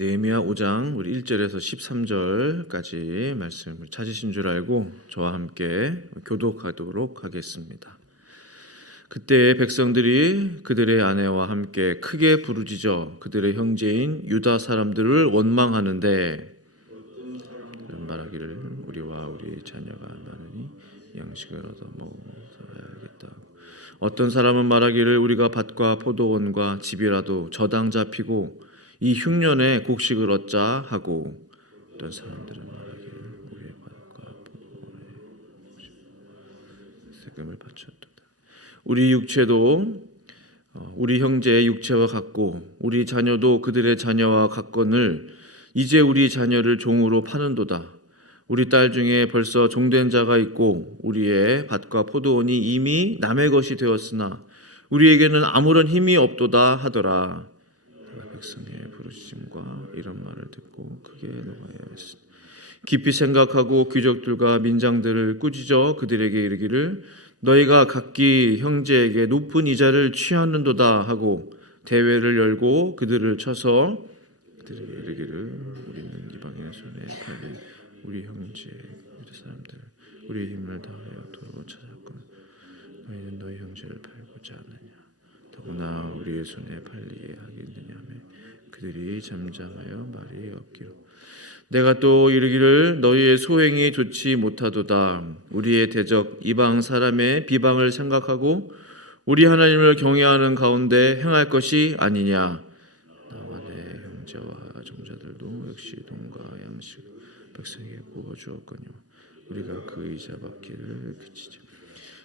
느헤미야 5장 우리 1절에서 13절까지 말씀을 찾으신 줄 알고 저와 함께 교독하도록 하겠습니다. 그때 백성들이 그들의 아내와 함께 크게 부르짖어 그들의 형제인 유다 사람들을 원망하는데 말하기를 우리와 우리 자녀가 많으니 양식을 얻어 먹어야겠다. 어떤 사람은 말하기를 우리가 밭과 포도원과 집이라도 저당 잡히고 이 흉년에 곡식을 얻자 하고, 어떤 사람들은 말하기를 우리의 밭과 포도원에 세금을 바쳤도다. 우리 육체도 우리 형제의 육체와 같고 우리 자녀도 그들의 자녀와 같거늘 이제 우리 자녀를 종으로 파는도다. 우리 딸 중에 벌써 종된 자가 있고 우리의 밭과 포도원이 이미 남의 것이 되었으나 우리에게는 아무런 힘이 없도다 하더라. 백성의 부르짖음과 이런 말을 듣고 크게 노하였으니 깊이 생각하고 귀족들과 민장들을 꾸짖어 그들에게 이르기를 너희가 각기 형제에게 높은 이자를 취하는도다 하고 대회를 열고 그들을 쳐서 그들에게 이르기를 우리는 이방인의 손에 팔린 우리 형제 유다 사람들 우리 힘을 다하여 도로 찾았거늘 너희는 너희 형제를 팔고자 하느냐 더구나 우리의 손에 팔리게 하겠느냐 하며 그들이 잠잠하여 말이 없기로 내가 또 이르기를 너희의 소행이 좋지 못하도다. 우리의 대적 이방 사람의 비방을 생각하고 우리 하나님을 경외하는 가운데 행할 것이 아니냐. 나와 내 형제와 종자들도 역시 돈과 양식 백성에게 구워 주었거니와 우리가 그 이자 받기를 그치자.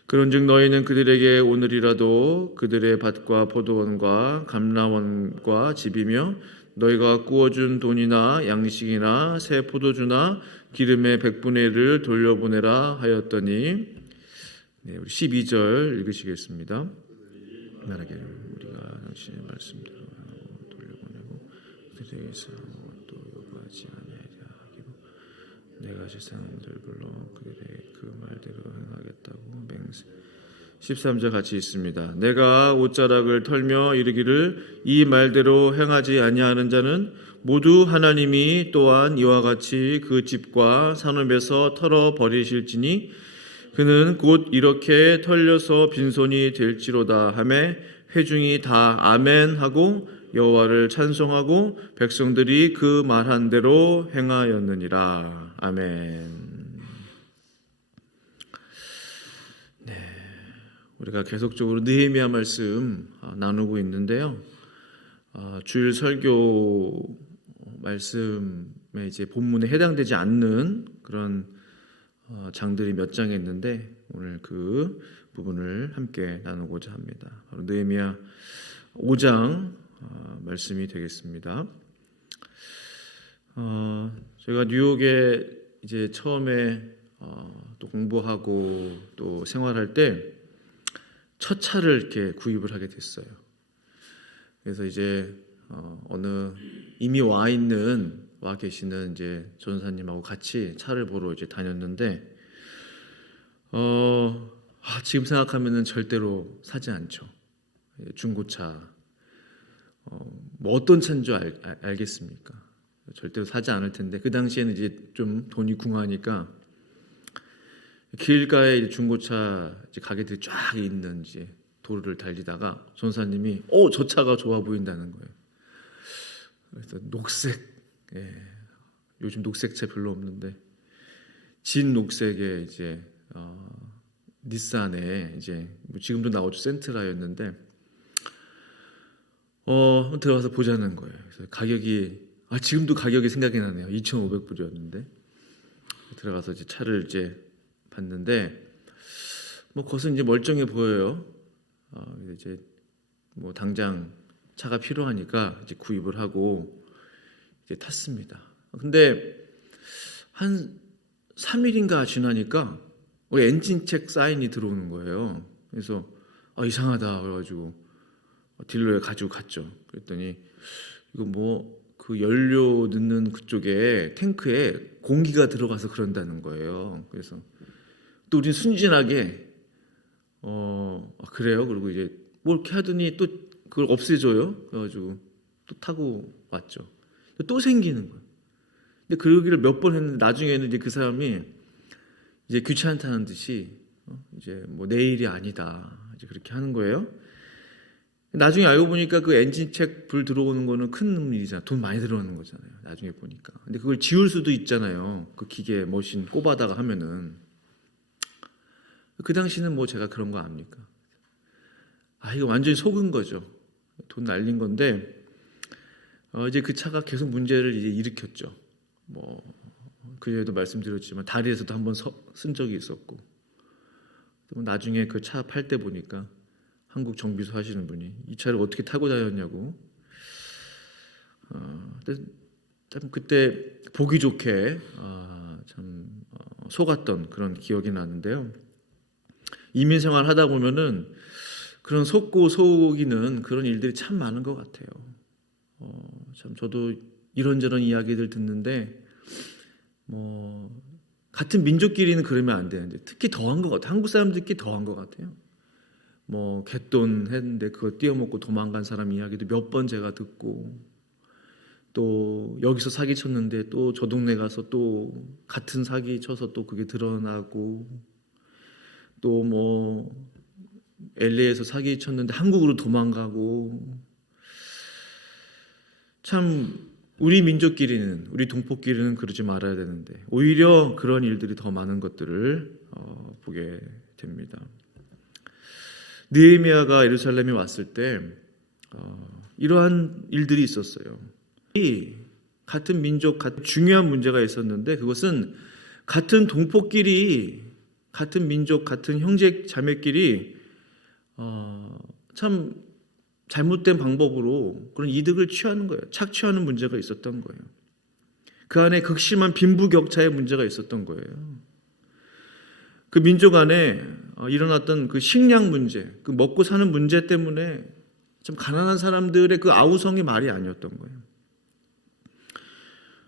그런즉 너희는 그들에게 오늘이라도 그들의 밭과 포도원과 감람원과 집이며 너희가 구워준 돈이나 양식이나 새 포도주나 기름의 100분의 1을 돌려보내라 하였더니 우리 12절 읽으시겠습니다. 말하기를 우리가 당신의 말씀대로 돌려보내고 그들에게서 아무것도 요구하지 아니하리라 하기로 내가 세상들 불러 그들의 그 말대로 행하겠다고 맹세. 13절 같이 있습니다. 내가 옷자락을 털며 이르기를 이 말대로 행하지 아니하는 자는 모두 하나님이 또한 이와 같이 그 집과 산업에서 털어 버리실지니 그는 곧 이렇게 털려서 빈손이 될지로다 하매 회중이 다 아멘 하고 여호와를 찬송하고 백성들이 그 말한 대로 행하였느니라. 아멘. 우리가 계속적으로 느헤미야 말씀 나누고 있는데요. 주일 설교 말씀에 이제 본문에 해당되지 않는 그런 장들이 몇 장 있는데 오늘 그 부분을 함께 나누고자 합니다. 바로 느헤미야 5장 말씀이 되겠습니다. 제가 뉴욕에 이제 처음에 또 공부하고 또 생활할 때 첫 차를 이렇게 구입을 하게 됐어요. 그래서 이제 어느 이미 와 계시는 이제 전사님하고 같이 차를 보러 이제 다녔는데 지금 생각하면은 절대로 사지 않죠. 중고차 뭐 어떤 차인 줄 알겠습니까? 절대로 사지 않을 텐데 그 당시에는 이제 좀 돈이 궁하니까 길가에 이제 중고차 이제 가게들이 쫙 있는 이제 도로를 달리다가 전사님이 저 차가 좋아 보인다는 거예요. 그래서 녹색, 요즘 녹색차 별로 없는데 진 녹색의 이제 닛산에 이제 뭐 지금도 나오죠 센트라였는데 들어가서 보자는 거예요. 그래서 가격이 지금도 가격이 생각이 나네요. 2,500불이었는데 들어가서 이제 차를 이제 봤는데 뭐 겉은 이제 멀쩡해 보여요. 이제 뭐 당장 차가 필요하니까 이제 구입을 하고 이제 탔습니다. 근데 한 3일인가 지나니까 엔진책 사인이 들어오는 거예요. 그래서 이상하다 그래가지고 딜러에 가지고 갔죠. 그랬더니 이거 뭐 그 연료 넣는 그쪽에 탱크에 공기가 들어가서 그런다는 거예요. 그래서 또 우리 순진하게 그래요. 그리고 이제 뭐 이렇게 하더니 또 그걸 없애줘요. 그래가지고 또 타고 왔죠. 또 생기는 거예요. 근데 그러기를 몇 번 했는데 나중에는 이제 그 사람이 이제 귀찮다는 듯이 이제 뭐 내일이 아니다 이제 그렇게 하는 거예요. 나중에 알고 보니까 그 엔진책 불 들어오는 거는 큰 일이잖아. 돈 많이 들어오는 거잖아요. 나중에 보니까. 근데 그걸 지울 수도 있잖아요. 그 기계 머신 꼽아다가 하면은. 그 당시는 뭐 제가 그런 거 압니까? 이거 완전히 속은 거죠. 돈 날린 건데 이제 그 차가 계속 문제를 이제 일으켰죠. 뭐 그 전에도 말씀드렸지만 다리에서도 한번 쓴 적이 있었고 나중에 그 차 팔 때 보니까 한국 정비소 하시는 분이 이 차를 어떻게 타고 다녔냐고. 참 그때 보기 좋게 참 속았던 그런 기억이 나는데요. 이민 생활 하다 보면은 그런 속고 속이는 그런 일들이 참 많은 것 같아요. 참 저도 이런저런 이야기들 듣는데 뭐 같은 민족끼리는 그러면 안 되는데 특히 더한 것 같아요. 한국 사람들끼리 더한 것 같아요. 뭐 갯돈 했는데 그거 띄어먹고 도망간 사람 이야기도 몇 번 제가 듣고 또 여기서 사기 쳤는데 또 저 동네 가서 또 같은 사기 쳐서 또 그게 드러나고 또 뭐 LA에서 사기 쳤는데 한국으로 도망가고 참 우리 민족끼리는 우리 동포끼리는 그러지 말아야 되는데 오히려 그런 일들이 더 많은 것들을 보게 됩니다. 느헤미야가 예루살렘에 왔을 때 이러한 일들이 있었어요. 이 같은 민족 같은 중요한 문제가 있었는데 그것은 같은 동포끼리 같은 민족 같은 형제 자매끼리 참 잘못된 방법으로 그런 이득을 취하는 거예요. 착취하는 문제가 있었던 거예요. 그 안에 극심한 빈부격차의 문제가 있었던 거예요. 그 민족 안에 일어났던 그 식량 문제, 그 먹고 사는 문제 때문에 참 가난한 사람들의 그 아우성이 말이 아니었던 거예요.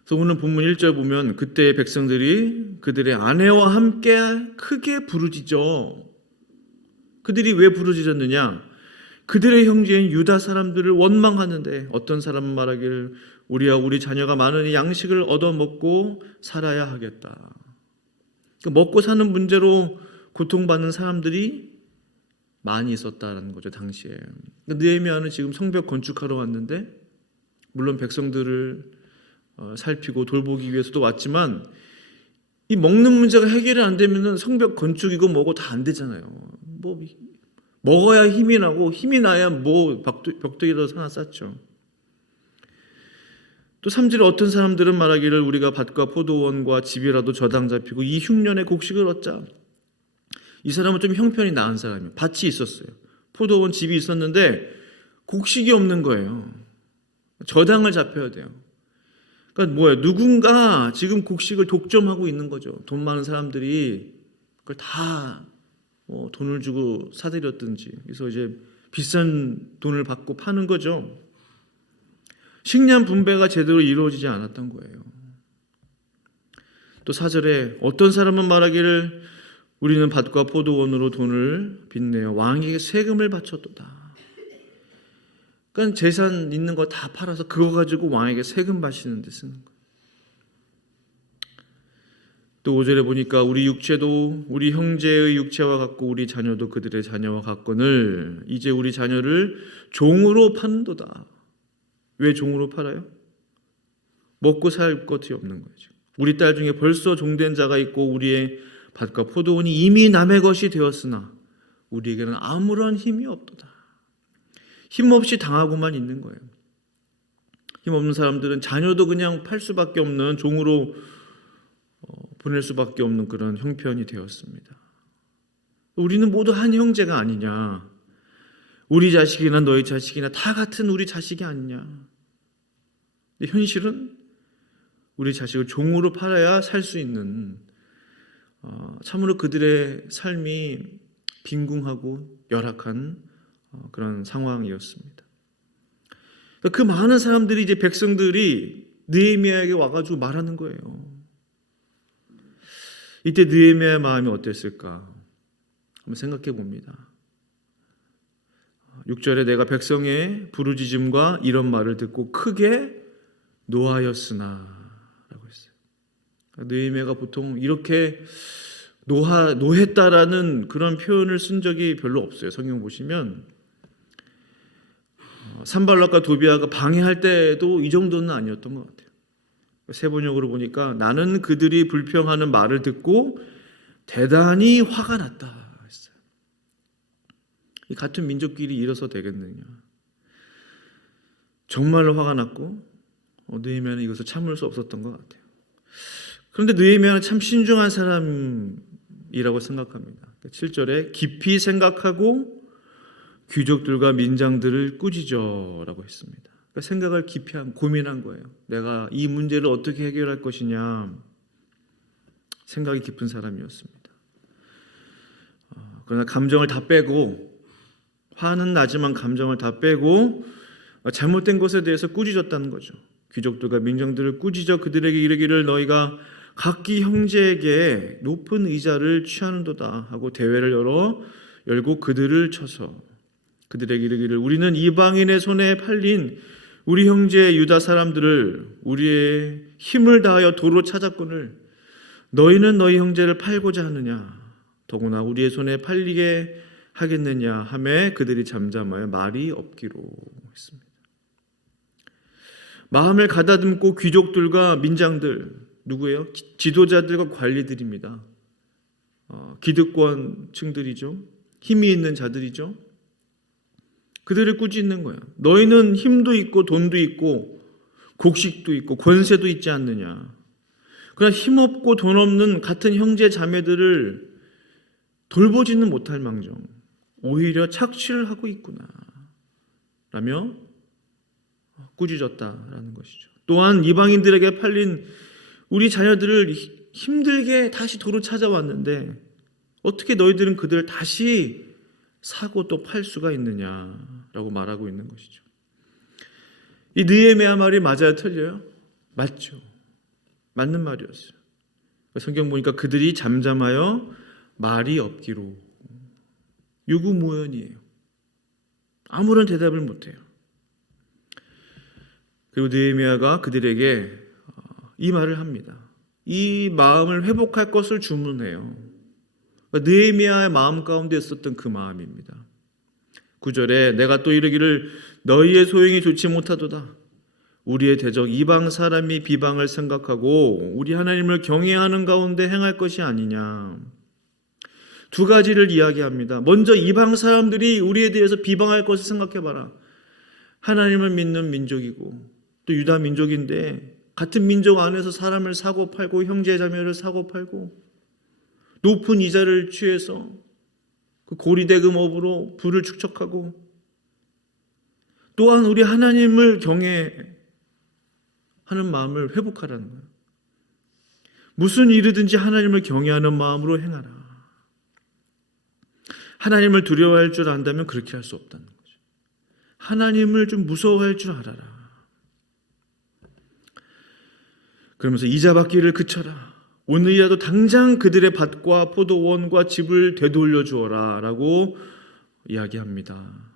그래서 오늘 본문 1절 보면 그때의 백성들이 그들의 아내와 함께 크게 부르짖어. 그들이 왜 부르짖었느냐? 그들의 형제인 유다 사람들을 원망하는데 어떤 사람은 말하기를 우리와 우리 자녀가 많으니 양식을 얻어먹고 살아야 하겠다. 먹고 사는 문제로 고통받는 사람들이 많이 있었다는 거죠, 당시에. 느헤미야는 지금 성벽 건축하러 왔는데 물론 백성들을 살피고 돌보기 위해서도 왔지만 이 먹는 문제가 해결이 안 되면 성벽 건축이고 뭐고 다 안 되잖아요. 뭐 먹어야 힘이 나고 힘이 나야 뭐 벽돌이라도 하나 쌓죠. 또 3절에 어떤 사람들은 말하기를 우리가 밭과 포도원과 집이라도 저당 잡히고 이 흉년에 곡식을 얻자. 이 사람은 좀 형편이 나은 사람이에요. 밭이 있었어요. 포도원 집이 있었는데 곡식이 없는 거예요. 저당을 잡혀야 돼요. 그러니까 뭐예요? 누군가 지금 곡식을 독점하고 있는 거죠. 돈 많은 사람들이 그걸 다 돈을 주고 사들였든지 그래서 이제 비싼 돈을 받고 파는 거죠. 식량 분배가 제대로 이루어지지 않았던 거예요. 또 4절에 어떤 사람은 말하기를 우리는 밭과 포도원으로 돈을 빚내어 왕에게 세금을 바쳤도다. 그러니까 재산 있는 거 다 팔아서 그거 가지고 왕에게 세금 바치는 데 쓰는 거예요. 또 5절에 보니까 우리 육체도 우리 형제의 육체와 같고 우리 자녀도 그들의 자녀와 같거늘 이제 우리 자녀를 종으로 파는도다. 왜 종으로 팔아요? 먹고 살 것이 없는 거죠. 우리 딸 중에 벌써 종된 자가 있고 우리의 밭과 포도원이 이미 남의 것이 되었으나 우리에게는 아무런 힘이 없도다. 힘없이 당하고만 있는 거예요. 힘없는 사람들은 자녀도 그냥 팔 수밖에 없는 종으로 보낼 수밖에 없는 그런 형편이 되었습니다. 우리는 모두 한 형제가 아니냐. 우리 자식이나 너희 자식이나 다 같은 우리 자식이 아니냐. 근데 현실은 우리 자식을 종으로 팔아야 살 수 있는 참으로 그들의 삶이 빈궁하고 열악한 그런 상황이었습니다. 그 많은 사람들이 이제 백성들이 느헤미야에게 와가지고 말하는 거예요. 이때 느헤미야의 마음이 어땠을까? 한번 생각해 봅니다. 6절에 내가 백성의 부르짖음과 이런 말을 듣고 크게 노하였으나라고 했어요. 느헤미야가 보통 이렇게 노했다라는 그런 표현을 쓴 적이 별로 없어요. 성경 보시면 산발락과 도비아가 방해할 때도 이 정도는 아니었던 것 같아요. 세번역으로 보니까 나는 그들이 불평하는 말을 듣고 대단히 화가 났다 했어요. 이 같은 민족끼리 이래서 되겠느냐. 정말로 화가 났고 느헤미야는 이것을 참을 수 없었던 것 같아요. 그런데 느헤미야는 참 신중한 사람이라고 생각합니다. 7절에 깊이 생각하고 귀족들과 민장들을 꾸짖어라고 했습니다. 그러니까 생각을 깊이 고민한 거예요. 내가 이 문제를 어떻게 해결할 것이냐. 생각이 깊은 사람이었습니다. 그러나 감정을 다 빼고 화는 나지만 감정을 다 빼고 잘못된 것에 대해서 꾸짖었다는 거죠. 귀족들과 민정들을 꾸짖어 그들에게 이르기를 너희가 각기 형제에게 높은 의자를 취하는도다 하고 대회를 열고 그들을 쳐서 그들에게 이르기를 우리는 이방인의 손에 팔린 우리 형제 유다 사람들을 우리의 힘을 다하여 도로 찾았거늘 너희는 너희 형제를 팔고자 하느냐 더구나 우리의 손에 팔리게 하겠느냐 하매 그들이 잠잠하여 말이 없기로 했습니다. 마음을 가다듬고 귀족들과 민장들 누구예요? 지도자들과 관리들입니다. 기득권층들이죠. 힘이 있는 자들이죠. 그들을 꾸짖는 거야. 너희는 힘도 있고 돈도 있고 곡식도 있고 권세도 있지 않느냐. 그러나 힘없고 돈 없는 같은 형제 자매들을 돌보지는 못할 망정 오히려 착취를 하고 있구나 라며 꾸짖었다라는 것이죠. 또한 이방인들에게 팔린 우리 자녀들을 힘들게 다시 도로 찾아왔는데 어떻게 너희들은 그들을 다시 사고 또 팔 수가 있느냐라고 말하고 있는 것이죠. 이 느헤미야 말이 맞아요, 틀려요? 맞죠. 맞는 말이었어요. 성경 보니까 그들이 잠잠하여 말이 없기로 유구무원이에요. 아무런 대답을 못해요. 그리고 느헤미야가 그들에게 이 말을 합니다. 이 마음을 회복할 것을 주문해요. 느헤미야의 마음 가운데 있었던 그 마음입니다. 9절에 내가 또 이르기를 너희의 소용이 좋지 못하도다. 우리의 대적 이방 사람이 비방을 생각하고 우리 하나님을 경외하는 가운데 행할 것이 아니냐. 두 가지를 이야기합니다. 먼저 이방 사람들이 우리에 대해서 비방할 것을 생각해봐라. 하나님을 믿는 민족이고 또 유다 민족인데 같은 민족 안에서 사람을 사고 팔고 형제 자매를 사고 팔고 높은 이자를 취해서 그 고리대금업으로 부를 축적하고 또한 우리 하나님을 경외하는 마음을 회복하라는 거예요. 무슨 일이든지 하나님을 경외하는 마음으로 행하라. 하나님을 두려워할 줄 안다면 그렇게 할 수 없다는 거죠. 하나님을 좀 무서워할 줄 알아라. 그러면서 이자 받기를 그쳐라. 오늘이라도 당장 그들의 밭과 포도원과 집을 되돌려 주어라 라고 이야기합니다.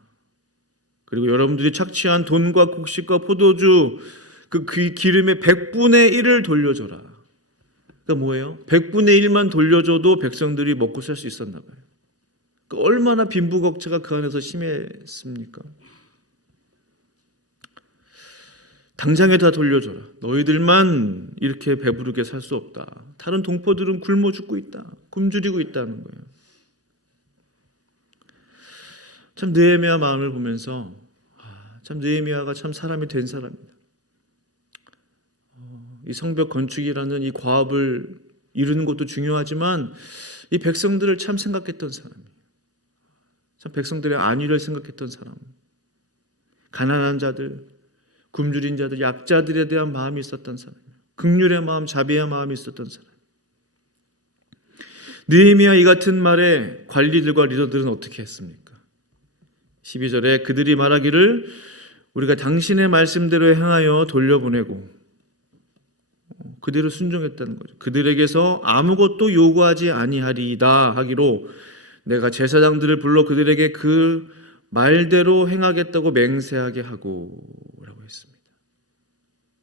그리고 여러분들이 착취한 돈과 곡식과 포도주 그 기름의 100분의 1을 돌려줘라. 그러니까 뭐예요? 100분의 1만 돌려줘도 백성들이 먹고 살 수 있었나 봐요. 얼마나 빈부격차가 그 안에서 심했습니까? 당장에 다 돌려줘라. 너희들만 이렇게 배부르게 살 수 없다. 다른 동포들은 굶어 죽고 있다. 굶주리고 있다는 거예요. 참 느헤미야 마음을 보면서 참 느헤미야가 참 사람이 된 사람이다. 이 성벽 건축이라는 이 과업을 이루는 것도 중요하지만 이 백성들을 참 생각했던 사람이에요. 참 백성들의 안위를 생각했던 사람. 가난한 자들, 굶주린 자들, 약자들에 대한 마음이 있었던 사람. 긍휼의 마음, 자비의 마음이 있었던 사람. 느헤미야 이 같은 말에 관리들과 리더들은 어떻게 했습니까? 12절에 그들이 말하기를 우리가 당신의 말씀대로 행하여 돌려보내고 그대로 순종했다는 거죠. 그들에게서 아무것도 요구하지 아니하리이다 하기로 내가 제사장들을 불러 그들에게 그 말대로 행하겠다고 맹세하게 하고 라고 했습니다.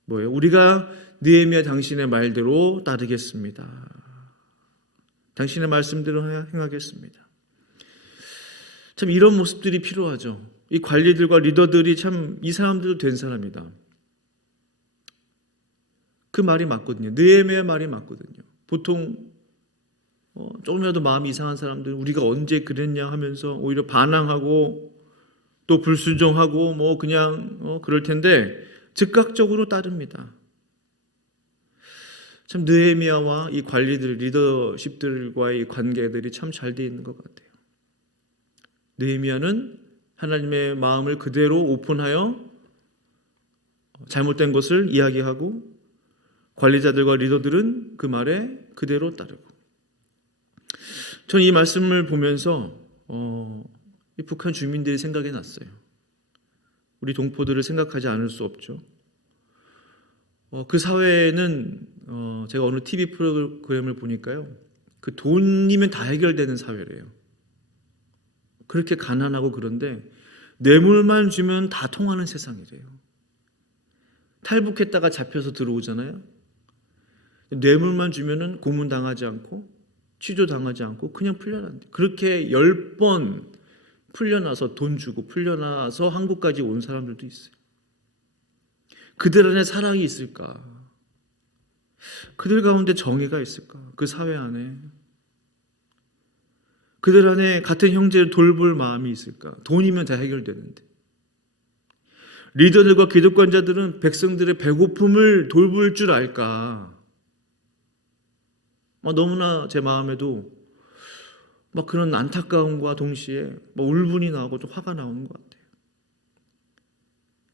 뭐예요? 우리가 느헤미야 당신의 말대로 따르겠습니다. 당신의 말씀대로 행하겠습니다. 참 이런 모습들이 필요하죠. 이 관리들과 리더들이 참 이 사람들도 된 사람이다. 그 말이 맞거든요. 느헤미야 말이 맞거든요. 보통 조금이라도 마음이 이상한 사람들은 우리가 언제 그랬냐 하면서 오히려 반항하고 또 불순종하고 뭐 그냥 그럴 텐데 즉각적으로 따릅니다. 참 느헤미야와 이 관리들, 리더십들과의 관계들이 참 잘 돼 있는 것 같아요. 느헤미야는 하나님의 마음을 그대로 오픈하여 잘못된 것을 이야기하고 관리자들과 리더들은 그 말에 그대로 따르고. 저는 이 말씀을 보면서 이 북한 주민들이 생각이 났어요. 우리 동포들을 생각하지 않을 수 없죠. 그 사회에는 제가 어느 TV 프로그램을 보니까요, 그 돈이면 다 해결되는 사회래요. 그렇게 가난하고 그런데 뇌물만 주면 다 통하는 세상이래요. 탈북했다가 잡혀서 들어오잖아요. 뇌물만 주면은 고문당하지 않고 취조당하지 않고 그냥 풀려난대. 그렇게 10번 풀려나서 돈 주고 풀려나서 한국까지 온 사람들도 있어요. 그들 안에 사랑이 있을까? 그들 가운데 정의가 있을까? 그 사회 안에 그들 안에 같은 형제를 돌볼 마음이 있을까? 돈이면 다 해결되는데. 리더들과 기득권자들은 백성들의 배고픔을 돌볼 줄 알까? 너무나 제 마음에도 막 그런 안타까움과 동시에 울분이 나오고 또 화가 나오는 것 같아요.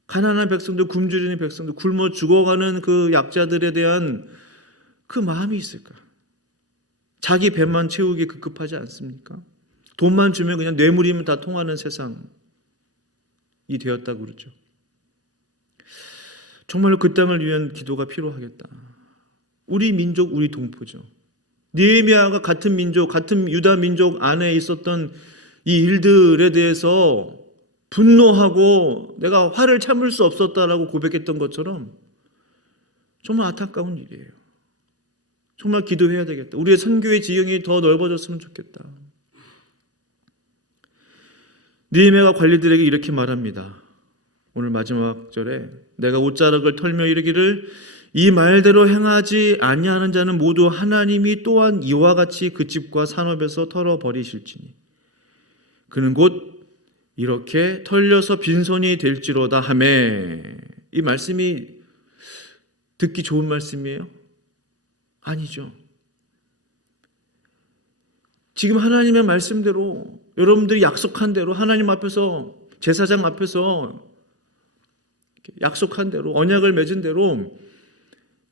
가난한 백성들, 굶주리는 백성들, 굶어 죽어가는 그 약자들에 대한 그 마음이 있을까? 자기 배만 채우기 급급하지 않습니까? 돈만 주면 그냥 뇌물이면 다 통하는 세상이 되었다고 그러죠. 정말로 그 땅을 위한 기도가 필요하겠다. 우리 민족, 우리 동포죠. 느헤미야가 같은 민족, 같은 유다 민족 안에 있었던 이 일들에 대해서 분노하고 내가 화를 참을 수 없었다라고 고백했던 것처럼 정말 안타까운 일이에요. 정말 기도해야 되겠다. 우리의 선교의 지형이 더 넓어졌으면 좋겠다. 느헤미야가 관리들에게 이렇게 말합니다. 오늘 마지막 절에 내가 옷자락을 털며 이르기를 이 말대로 행하지 아니하는 자는 모두 하나님이 또한 이와 같이 그 집과 산업에서 털어버리실지니 그는 곧 이렇게 털려서 빈손이 될지로다 하매. 이 말씀이 듣기 좋은 말씀이에요? 아니죠. 지금 하나님의 말씀대로 여러분들이 약속한 대로 하나님 앞에서 제사장 앞에서 약속한 대로 언약을 맺은 대로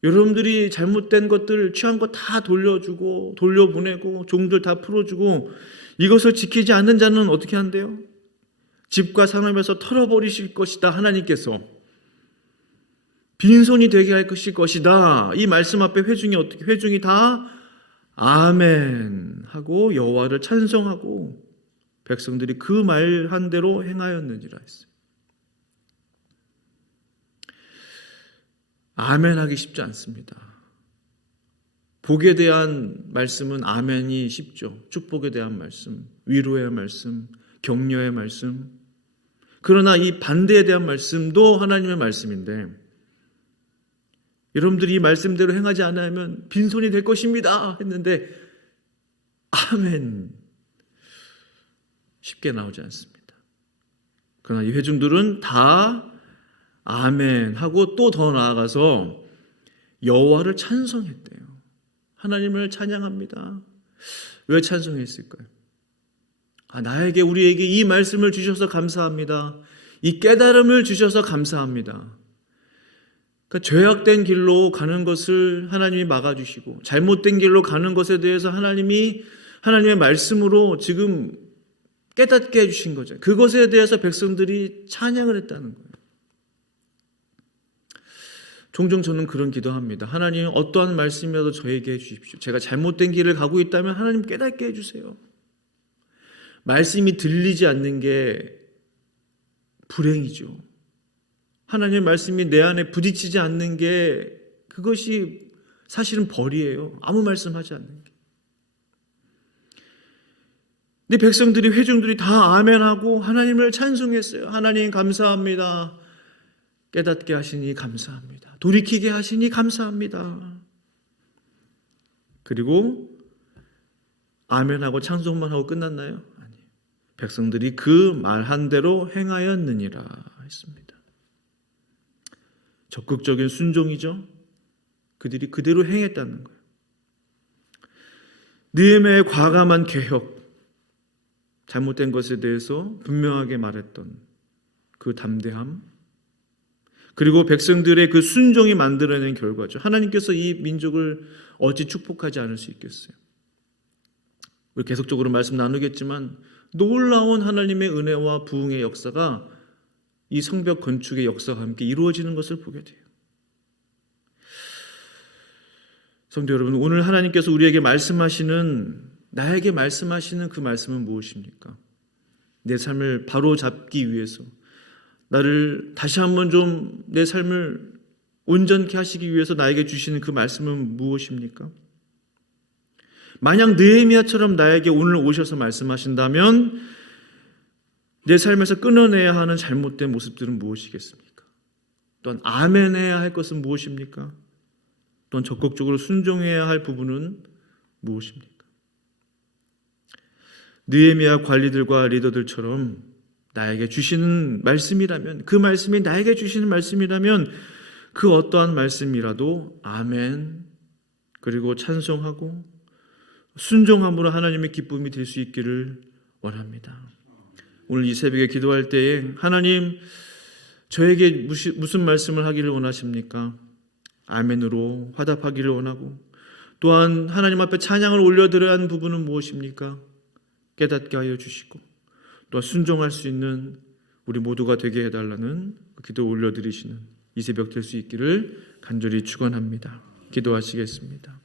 여러분들이 잘못된 것들 취한 거 다 돌려주고 돌려보내고 종들 다 풀어주고 이것을 지키지 않는 자는 어떻게 한대요? 집과 산업에서 털어버리실 것이다. 하나님께서 빈손이 되게 할 것이다. 이 말씀 앞에 회중이 다 아멘 하고 여호와를 찬송하고 백성들이 그 말한 대로 행하였는지라 했어요. 아멘 하기 쉽지 않습니다. 복에 대한 말씀은 아멘이 쉽죠. 축복에 대한 말씀, 위로의 말씀, 격려의 말씀. 그러나 이 반대에 대한 말씀도 하나님의 말씀인데 여러분들이 이 말씀대로 행하지 않으면 빈손이 될 것입니다 했는데 아멘 쉽게 나오지 않습니다. 그러나 이 회중들은 다 아멘 하고 또 더 나아가서 여호와를 찬송했대요. 하나님을 찬양합니다. 왜 찬송했을까요? 나에게 우리에게 이 말씀을 주셔서 감사합니다. 이 깨달음을 주셔서 감사합니다. 그러니까 죄악된 길로 가는 것을 하나님이 막아주시고 잘못된 길로 가는 것에 대해서 하나님이 하나님의 말씀으로 지금 깨닫게 해주신 거죠. 그것에 대해서 백성들이 찬양을 했다는 거예요. 종종 저는 그런 기도합니다. 하나님 어떠한 말씀이라도 저에게 해주십시오. 제가 잘못된 길을 가고 있다면 하나님 깨닫게 해주세요. 말씀이 들리지 않는 게 불행이죠. 하나님의 말씀이 내 안에 부딪히지 않는 게 그것이 사실은 벌이에요. 아무 말씀하지 않는 게. 근데 백성들이 회중들이 다 아멘하고 하나님을 찬송했어요. 하나님 감사합니다. 깨닫게 하시니 감사합니다. 돌이키게 하시니 감사합니다. 그리고 아멘하고 찬송만 하고 끝났나요? 아니. 백성들이 그 말한 대로 행하였느니라 했습니다. 적극적인 순종이죠. 그들이 그대로 행했다는 거예요. 느헤미야의 과감한 개혁, 잘못된 것에 대해서 분명하게 말했던 그 담대함, 그리고 백성들의 그 순종이 만들어낸 결과죠. 하나님께서 이 민족을 어찌 축복하지 않을 수 있겠어요. 우리 계속적으로 말씀 나누겠지만 놀라운 하나님의 은혜와 부흥의 역사가 이 성벽 건축의 역사와 함께 이루어지는 것을 보게 돼요. 성도 여러분, 오늘 하나님께서 우리에게 나에게 말씀하시는 그 말씀은 무엇입니까? 내 삶을 바로 잡기 위해서, 나를 다시 한번 좀 내 삶을 온전케 하시기 위해서 나에게 주시는 그 말씀은 무엇입니까? 만약 느헤미야처럼 나에게 오늘 오셔서 말씀하신다면 내 삶에서 끊어내야 하는 잘못된 모습들은 무엇이겠습니까? 또한 아멘해야 할 것은 무엇입니까? 또한 적극적으로 순종해야 할 부분은 무엇입니까? 느헤미야 관리들과 리더들처럼 나에게 주시는 말씀이라면, 그 말씀이 나에게 주시는 말씀이라면 그 어떠한 말씀이라도 아멘, 그리고 찬송하고 순종함으로 하나님의 기쁨이 될 수 있기를 원합니다. 오늘 이 새벽에 기도할 때에 하나님, 저에게 무슨 말씀을 하기를 원하십니까? 아멘으로 화답하기를 원하고, 또한 하나님 앞에 찬양을 올려드려야 하는 부분은 무엇입니까? 깨닫게 하여 주시고, 또 순종할 수 있는 우리 모두가 되게 해달라는 기도 올려드리시는 이 새벽 될 수 있기를 간절히 축원합니다. 기도하시겠습니다.